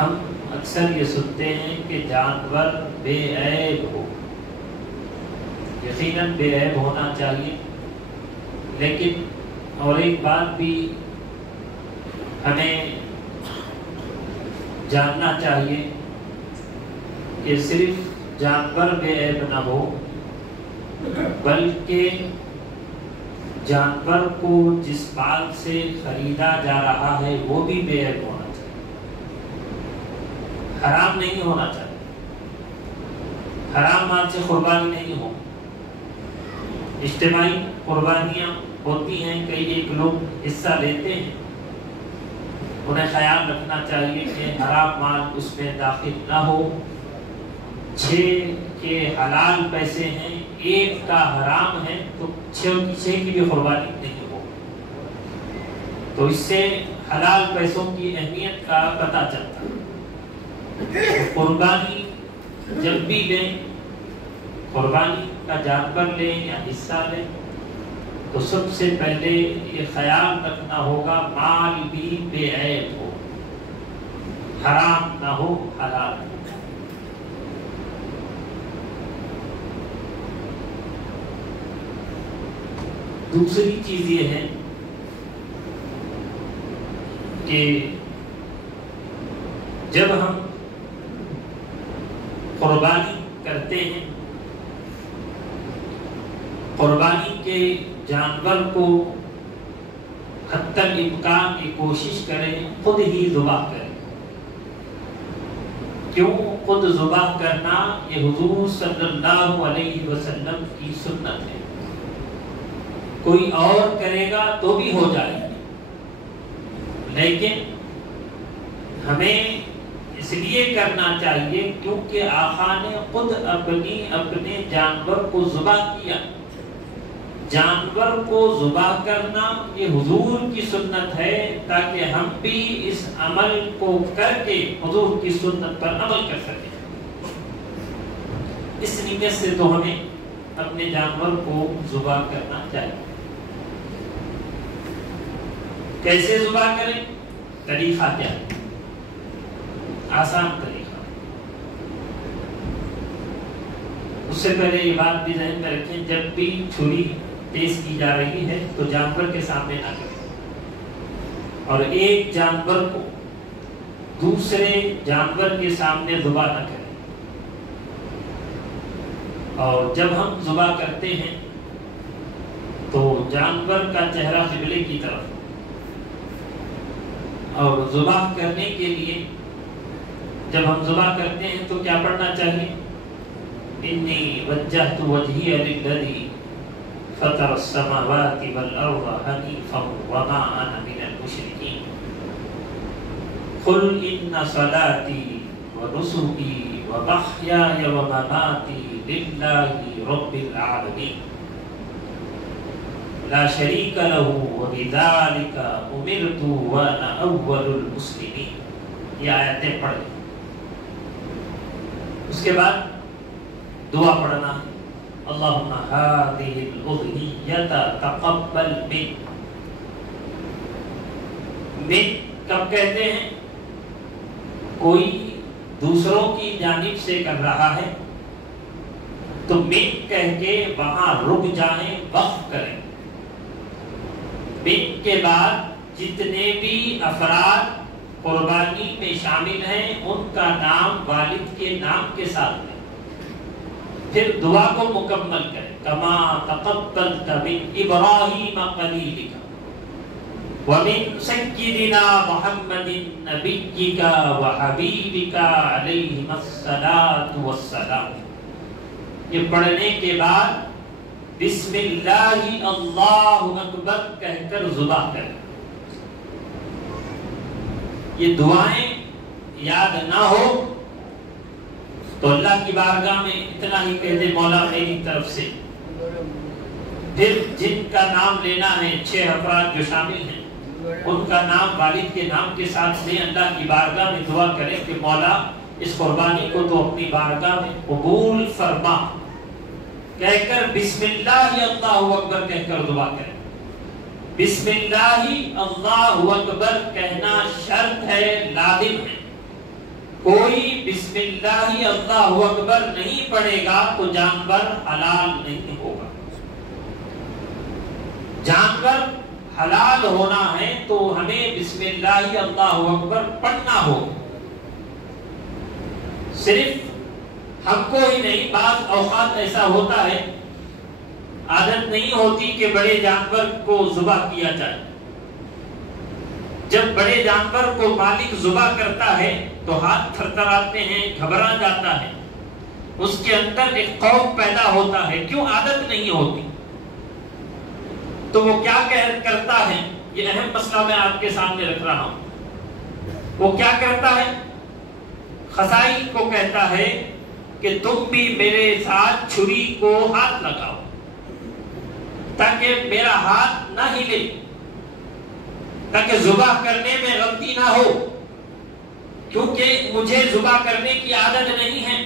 ہم اکثر یہ سنتے ہیں کہ جانور بے عیب ہو، یقیناً بے عیب ہونا چاہیے، لیکن اور ایک بات بھی ہمیں جاننا چاہیے کہ صرف جانور بے عیب نہ ہو، بلکہ جانور کو جس مال سے خریدا جا رہا ہے وہ بھی بے عیب ہونا چاہیے، حرام نہیں ہونا چاہیے، حرام مال سے قربانی نہیں ہو۔ اجتماعی قربانیاں ہوتی ہیں، کئی ایک لوگ حصہ لیتے ہیں، انہیں خیال رکھنا چاہیے کہ حرام مال اس میں داخل نہ ہو۔ 6 کے حلال پیسے ہیں، ایک کا حرام ہے، تو 6 کی بھی قربانی نہیں ہو۔ تو اس سے حلال پیسوں کی اہمیت کا پتہ چلتا ہے۔ قربانی جب بھی لیں، قربانی کا جانور لیں یا حصہ لیں، تو سب سے پہلے یہ خیال رکھنا ہوگا مال بھی بے عیب ہو، حرام نہ ہو، حلال ہو۔ دوسری چیز یہ ہے کہ جب ہم قربانی کرتے ہیں، قربانی کے جانور کو حتی الامکان کی کوشش کریں خود ہی ذبح کریں۔ کیوں خود ذبح کرنا؟ یہ حضور صلی اللہ علیہ وسلم کی سنت ہے۔ کوئی اور کرے گا تو بھی ہو جائے گا، لیکن ہمیں اس لیے کرنا چاہیے کیونکہ آقا نے خود اپنے جانور کو ذبح کیا۔ جانور کو ذبح کرنا یہ حضور کی سنت ہے، تاکہ ہم بھی اس عمل کو کر کے حضور کی سنت پر عمل کر سکیں۔ اس نیت سے تو ہمیں اپنے جانور کو ذبح کرنا چاہیے۔ کیسے ذبح کریں؟ طریقہ کیا ہے؟ آسان طریقہ۔ اس سے پہلے یہ بات بھی ذہن میں رکھیں، جب بھی چھری تیز کی جا رہی ہے تو جانور کے سامنے نہ کریں، اور ایک جانور کو دوسرے جانور کے سامنے ذبح نہ کریں۔ اور جب ہم ذبح کرتے ہیں تو جانور کا چہرہ قبلے کی طرف، اور ذبح کرنے کے لیے جب ہم ذبح کرتے ہیں تو کیا پڑھنا چاہیے؟ انی وجہت وجہی للذی فطر السماوات والارض حنیفا وما انا من المشرکین قل ان صلاتی ونسکی ومحیای ومماتی للہ رب العالمین لا شریک لہ وبذالک امرت وانا اول المسلمین۔ یہ آیتیں پڑھ لیں۔ اس کے بعد دعا پڑھنا ہے، اللہم ہذہ الاضحیۃ تقبل من کب کہتے ہیں؟ کوئی دوسروں کی جانب سے کر رہا ہے تو من کہہ کے وہاں رک جائیں، وقف کریں۔ من کے بعد جتنے بھی افراد قربانی میں شامل ہیں ان کا نام والد کے نام کے ساتھ لیں، پھر دعا کو مکمل کریں۔ کما تقبلت من ابراہیم خلیلک ومن سیدنا محمد نبیک وحبیبک علیہ الصلاۃ والسلام۔ یہ پڑھنے کے بعد بسم اللہ اللہ اکبر کہہ کر ذبح کریں۔ یہ دعائیں یاد نہ ہو تو اللہ کی بارگاہ میں اتنا ہی کہہ دے، مولا میری طرف سے۔ پھر جن کا نام لینا ہے، 6 افراد جو شامل ہیں، ان کا نام والد کے نام کے ساتھ لیں، اللہ کی بارگاہ میں دعا کریں کہ مولا اس قربانی کو تو اپنی بارگاہ میں قبول فرما، کہہ کر بسم اللہ اللہ اکبر کہہ کر دعا کریں۔ بسم اللہ اللہ اکبر کہنا شرط ہے، لازم ہے۔ کوئی بسم اللہ اللہ اکبر نہیں پڑھے گا تو جانور حلال نہیں ہوگا. جانور حلال ہونا ہے تو ہمیں بسم اللہ اللہ اکبر پڑھنا ہوگا. صرف ہم کو ہی نہیں، بعض اوقات ایسا ہوتا ہے عادت نہیں ہوتی کہ بڑے جانور کو ذبح کیا جائے. جب بڑے جانور کو مالک ذبح کرتا ہے تو ہاتھ تھرتھراتے ہیں، گھبرا جاتا ہے، اس کے اندر ایک خوف پیدا ہوتا ہے. کیوں؟ عادت نہیں ہوتی. تو وہ کیا کرتا ہے؟ یہ اہم مسئلہ میں آپ کے سامنے رکھ رہا ہوں. وہ کیا کرتا ہے؟ خزائی کو کہتا ہے کہ تم بھی میرے ساتھ چھری کو ہاتھ لگاؤ تاکہ میرا ہاتھ نہ ہلے، تاکہ ذبح کرنے میں غلطی نہ ہو، کیونکہ مجھے ذبح کرنے کی عادت نہیں ہے،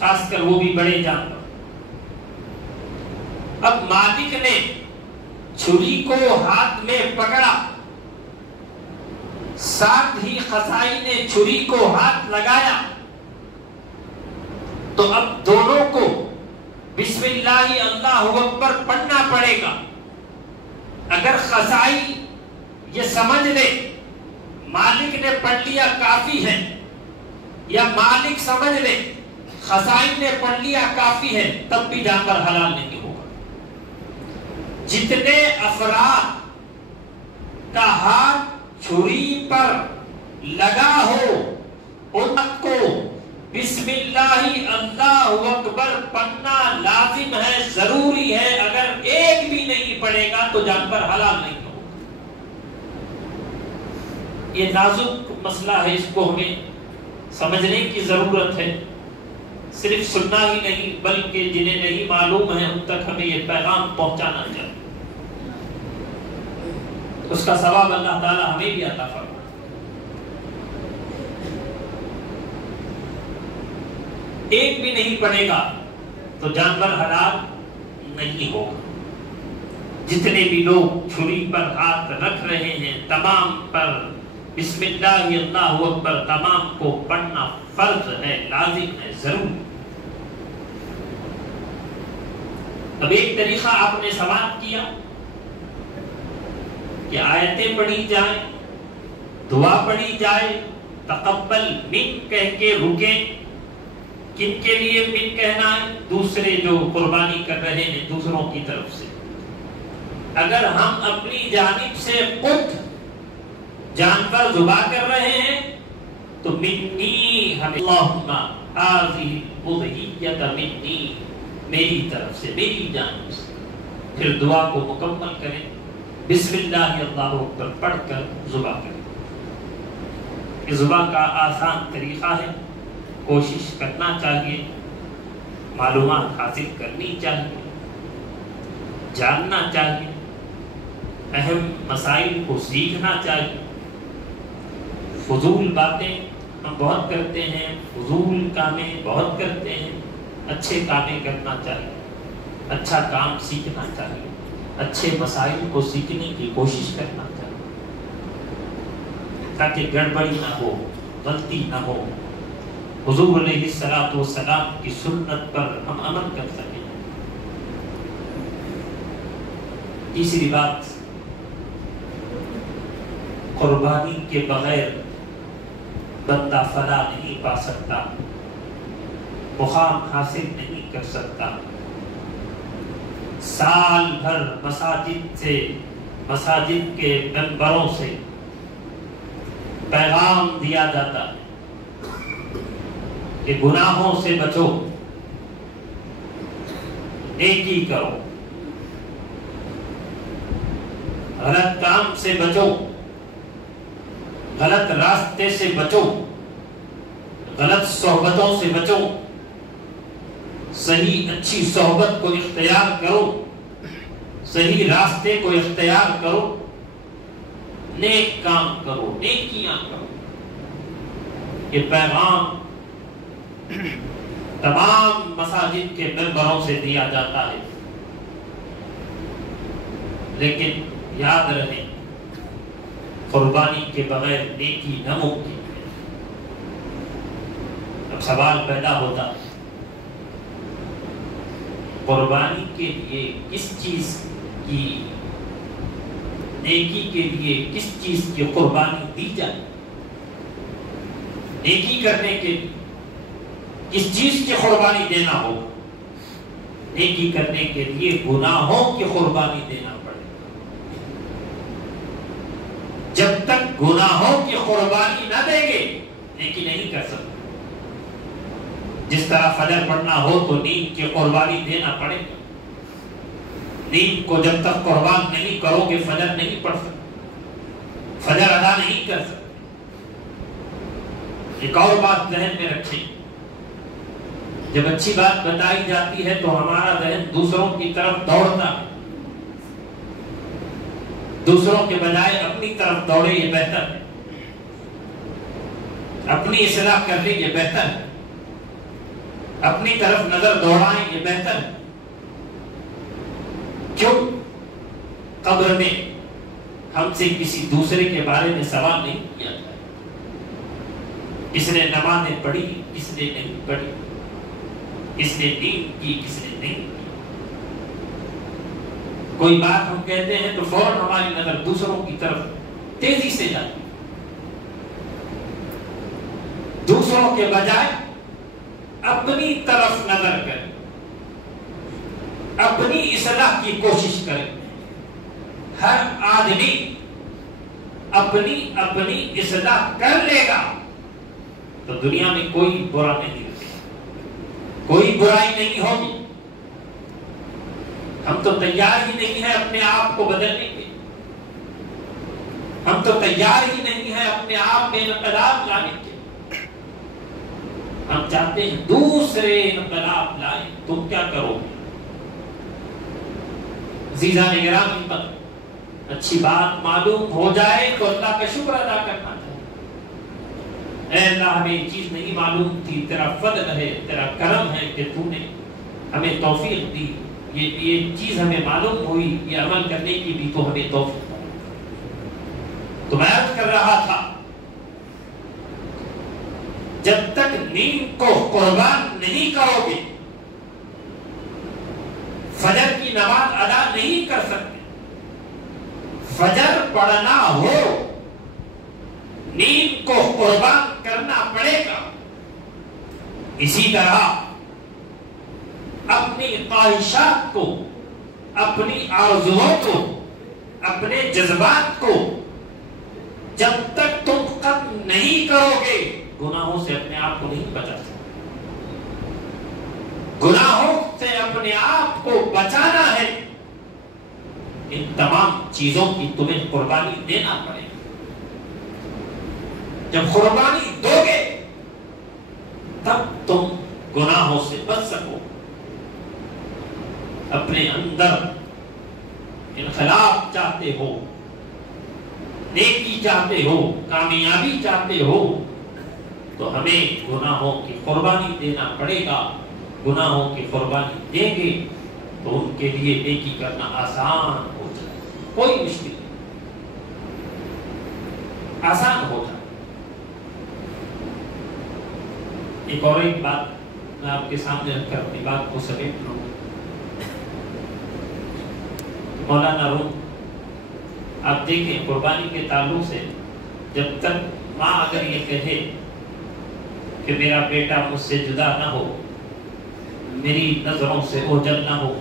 خاص کر وہ بھی بڑے جانور. اب مالک نے چھری کو ہاتھ میں پکڑا، ساتھ ہی خزائی نے چھری کو ہاتھ لگایا، تو اب دونوں کو بسم اللہ اللہ اکبر پڑھنا پڑے گا. اگر خزائی یہ سمجھ لے مالک نے پڑھ لیا کافی ہے، یا مالک سمجھ لے خزائی نے پڑھ لیا کافی ہے، تب بھی جانور حلال نہیں ہوگا. جتنے افراد کا ہاتھ چھری پر لگا ہو ان کو بسم اللہ اللہ اکبر پڑھنا لازم ہے، ضروری ہے. اگر ایک بھی نہیں پڑھے گا تو جانور حلال نہیں ہوگا. یہ نازک مسئلہ ہے، اس کو ہمیں سمجھنے کی ضرورت ہے. صرف سننا ہی نہیں بلکہ جنہیں نہیں معلوم ہے ان تک ہمیں یہ پیغام پہنچانا چاہیے. اس کا ثواب اللہ تعالی ہمیں بھی عطا فرمائے. ایک بھی نہیں پڑھے گا تو جانور حلال نہیں ہوگا. جتنے بھی لوگ چھری پر ہاتھ رکھ رہے ہیں تمام پر بسم اللہ اللہ اکبر تمام کو پڑھنا فرض ہے، لازم ہے، ضرور. اب ایک طریقہ آپ نے سماعت کیا کہ آیتیں پڑھی جائیں، دعا پڑھی جائے، تقبل من کہہ کے رکیں. کن کے لیے من کہنا ہے؟ دوسرے جو قربانی کر رہے ہیں دوسروں کی طرف سے. اگر ہم اپنی جانب سے خود جانور ذبح کر رہے ہیں تو منی اللہم ہذہ اضحیۃ منی، میری طرف سے، میری جانب سے. پھر دعا کو مکمل کریں، بسم اللہ اللہ اکبر پڑھ کر ذبح کریں. یہ ذبح کا آسان طریقہ ہے، کوشش کرنا چاہیے، معلومات حاصل کرنی چاہیے، جاننا چاہیے، اہم مسائل کو سیکھنا چاہیے. فضول باتیں ہم بہت کرتے ہیں، فضول کامیں بہت کرتے ہیں. اچھے کامیں کرنا چاہیے، اچھا کام سیکھنا چاہیے، اچھے مسائل کو سیکھنے کی کوشش کرنا چاہیے تاکہ گڑبڑی نہ ہو، غلطی نہ ہو. حضور علیہ الصلوۃ والسلام کی سنت پر ہم عمل کر سکیں. تیسری بات، قربانی کے بغیر بندہ فلاح نہیں پا سکتا، مقام حاصل نہیں کر سکتا. سال بھر مساجد کے منبروں سے پیغام دیا جاتا ہے کہ گناہوں سے بچو، نیکی کرو، غلط کام سے بچو، غلط راستے سے بچو، غلط صحبتوں سے بچو، صحیح اچھی صحبت کو اختیار کرو، صحیح راستے کو اختیار کرو، نیک کام کرو، نیکیاں کرو. یہ پیغام تمام مساجد کے منبروں سے دیا جاتا ہے. لیکن یاد رہے قربانی کے بغیر نیکی ناممکن ہے. اب سوال پیدا ہوتا قربانی کے لیے کس چیز کی، نیکی کے لیے کس چیز کی قربانی دی جائے؟ نیکی کرنے کے لیے کس چیز کی قربانی دینا ہو؟ نیکی کرنے کے لیے گناہوں کی قربانی دینا پڑے. جب تک گناہوں کی قربانی نہ دیں گے نیکی نہیں کر سکتے. جس طرح فجر پڑھنا ہو تو نیند کی قربانی دینا پڑے گا. نیند کو جب تک قربان نہیں کرو گے فجر نہیں پڑھ سکتے، فجر ادا نہیں کر سکتے. ایک اور بات ذہن میں رکھیں، جب اچھی بات بتائی جاتی ہے تو ہمارا ذہن دوسروں کی طرف دوڑتا ہے. دوسروں کے بجائے اپنی طرف دوڑے یہ بہتر ہے. اپنی اصلاح کر لے یہ بہتر ہے. اپنی طرف نظر دوڑائیں یہ بہتر ہے. کیوں؟ قبر میں ہم سے کسی دوسرے کے بارے میں سوال نہیں کیا جائے. کس نے نمازیں پڑھی، کس نے نہیں پڑھی، کس نے نیند کی، کس نے نہیں کی. کوئی بات ہم کہتے ہیں تو فوراً ہماری نظر دوسروں کی طرف تیزی سے جاتی. دوسروں کے بجائے اپنی طرف نظر کریں، اپنی اصلاح کی کوشش کریں. ہر آدمی اپنی اصلاح کر لے گا تو دنیا میں کوئی برا نہیں ہوگا، کوئی برائی نہیں ہوگی. ہم تو تیار ہی نہیں ہیں اپنے آپ کو بدلنے کے. ہم تو تیار ہی نہیں ہیں اپنے آپ میں انقلاب لانے کے. ہم چاہتے ہیں دوسرے انقلاب لائیں. تم کیا کرو گے؟ عزیزان گرامی، پر اچھی بات معلوم ہو جائے تو اللہ کا شکر ادا کرنا چاہیے. اے اللہ ہمیں یہ چیز نہیں معلوم تھی، تیرا فضل ہے، تیرا کرم ہے کہ تو نے ہمیں توفیق دی. یہ چیز ہمیں معلوم ہوئی، یہ عمل کرنے کی بھی تو ہمیں توفیق دی. تو میں عرض کر رہا تھا جب تک نیند کو قربان نہیں کرو گے فجر کی نماز ادا نہیں کر سکتے. فجر پڑھنا ہو نیند کو قربان کرنا پڑے گا. اسی طرح اپنی خواہشات کو، اپنی آرزوؤں کو، اپنے جذبات کو جب تک تم ختم نہیں کرو گے گناہوں سے اپنے آپ کو نہیں بچا سکتے. گناہوں سے اپنے آپ کو بچانا ہے. ان تمام چیزوں کی تمہیں قربانی دینا پڑے گا. جب قربانی دو گے تب تم گناہوں سے بچ سکو. اپنے اندر انقلاب چاہتے ہو، نیکی چاہتے ہو، کامیابی چاہتے ہو تو ہمیں گناہوں کی قربانی دینا پڑے گا. گناہوں کی قربانی دیں گے تو ان کے لیے نیکی کرنا آسان ہو جائے. کوئی مشکل نہیں، آسان ہو جائے. ایک اور ایک بات میں آپ کے سامنے رکھ کر اپنی بات کو سمیٹ لوں. مولانا روم آپ دیکھیں قربانی کے تعلق سے جب تک ماں اگر یہ کہے کہ میرا بیٹا مجھ سے جدا نہ ہو، میری نظروں سے اوجھل نہ ہو،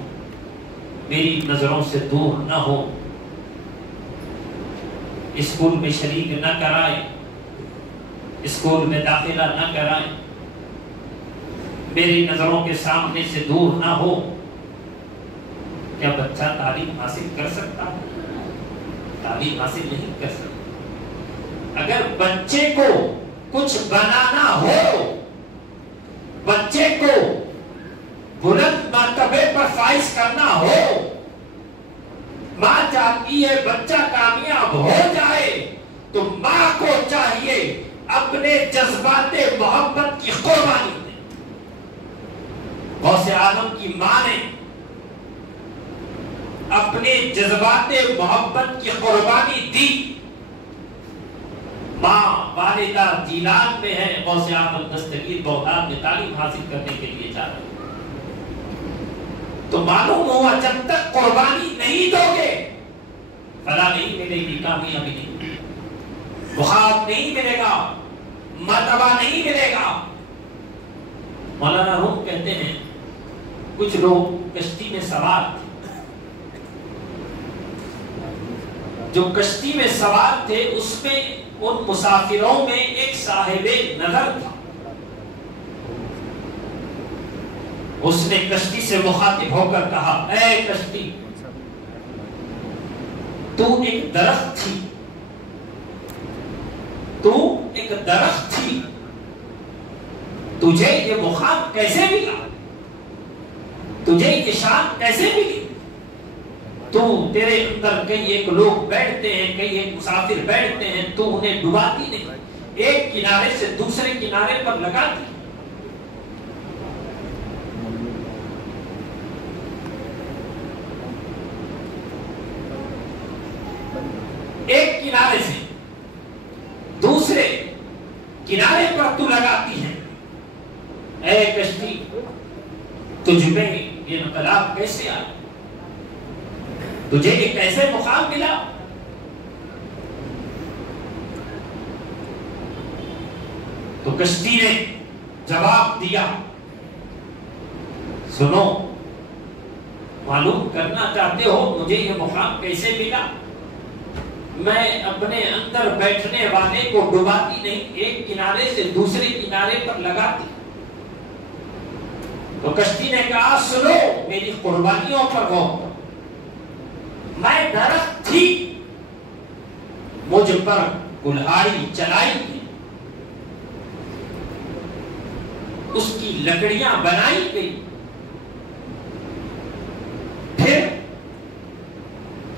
میری نظروں سے دور نہ ہو، اسکول میں شریک نہ کرائے، اسکول میں داخلہ نہ کرائے، میری نظروں کے سامنے سے دور نہ ہو، کیا بچہ تعلیم حاصل کر سکتا ہے؟ تعلیم حاصل نہیں کر سکتا. اگر بچے کو کچھ بنانا ہو، بچے کو بلند مرتبے پر فائز کرنا ہو، ماں چاہتی ہے بچہ کامیاب ہو جائے تو ماں کو چاہیے اپنے جذبات محبت کی قربانی دے. غوث اعظم کی ماں نے اپنے جذبات محبت کی قربانی دی. ماں والدہ جیلان میں ہے، غوث اعظم دستگیر بغداد میں تعلیم حاصل کرنے کے لیے جا رہے ہیں۔ تو معلوم ہوا جب تک قربانی نہیں دو گے فلاح نہیں ملے گی، کامیابی نہیں، بخار نہیں ملے گا، مرتبہ نہیں ملے گا۔ مولانا روم کہتے ہیں کچھ لوگ کشتی میں سوار تھے، جو کشتی میں سوار تھے اس میں ان مسافروں میں ایک صاحب نظر تھا۔ اس نے کشتی سے مخاطب ہو کر کہا، اے کشتی، تو ایک درخت تھی، تو ایک درخت تھی، تجھے یہ مقام کیسے ملا؟ تجھے یہ شان کیسے ملی؟ تو تیرے اندر کئی ایک لوگ بیٹھتے ہیں، کئی ایک مسافر بیٹھتے ہیں، تو انہیں ڈباتی نہیں، ایک کنارے سے دوسرے کنارے پر لگاتی۔ ایک کنارے سے دوسرے کنارے پر تو لگاتی ہے۔ اے کشتی، تجھ میں یہ انقلاب کیسے آیا؟ تجھے یہ کیسے مقام ملا؟ تو کشتی نے جواب دیا، سنو، معلوم کرنا چاہتے ہو مجھے یہ مقام کیسے ملا؟ میں اپنے اندر بیٹھنے والے کو ڈباتی نہیں، ایک کنارے سے دوسرے کنارے پر لگاتی۔ تو کشتی نے کہا، سنو میری قربانیوں پر غور، میں درخت تھی، مجھ پر کلہاڑی چلائی گئی، اس کی لکڑیاں بنائی گئی، پھر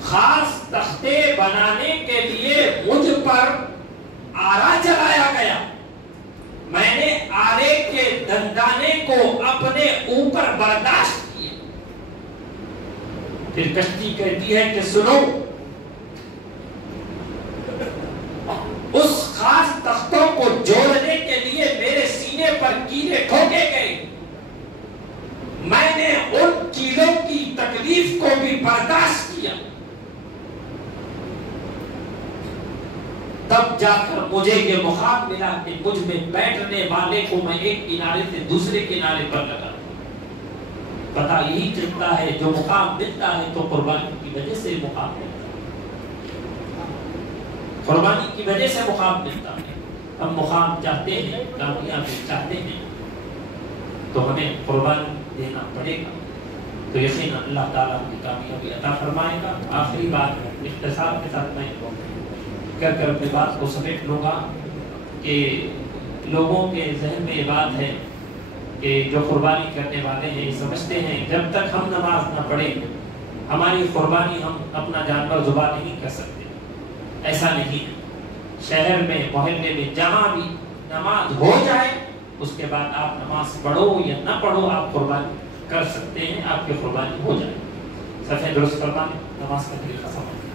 خاص تختے بنانے کے لیے مجھ پر آرا چلایا گیا، میں نے آرے کے دندانے کو اپنے اوپر برداشت کیا۔ پھر کشتی کہتی ہے کہ سنو، اس خاص تختوں کو جوڑنے کے لیے میرے سینے پر کیلے ٹھوکے گئے، میں نے ان کیلوں کی تکلیف کو بھی برداشت کیا، تب جا کر مجھے یہ مقام ملا کہ مجھ میں بیٹھنے والے کو میں ایک کنارے سے دوسرے کنارے پر لگا۔ پتہ یہی چلتا ہے جو مقام ملتا ہے تو قربانی کی وجہ سے مقام ملتا ہے، قربانی کی وجہ سے مقام ملتا ہے۔ ہم مقام چاہتے ہیں، کامیابی چاہتے ہیں، تو ہمیں قربانی دینا پڑے گا، تو یقیناً اللہ تعالیٰ کی کامیابی عطا فرمائے گا۔ آخری بات اختصار کے ساتھ میں کر اپنی بات کو سمیٹ لوں گا کہ لوگوں کے ذہن میں یہ بات ہے کہ جو قربانی کرنے والے ہیں یہ سمجھتے ہیں جب تک ہم نماز نہ پڑھیں ہماری قربانی ہم اپنا جانور ذبح نہیں کر سکتے۔ ایسا نہیں ہے، شہر میں، محلے میں، جہاں بھی نماز ہو جائے اس کے بعد آپ نماز پڑھو یا نہ پڑھو آپ قربانی کر سکتے ہیں، آپ کی قربانی ہو جائے۔ صفحہ درست فرمائیں، نماز کا طریقہ سمجھ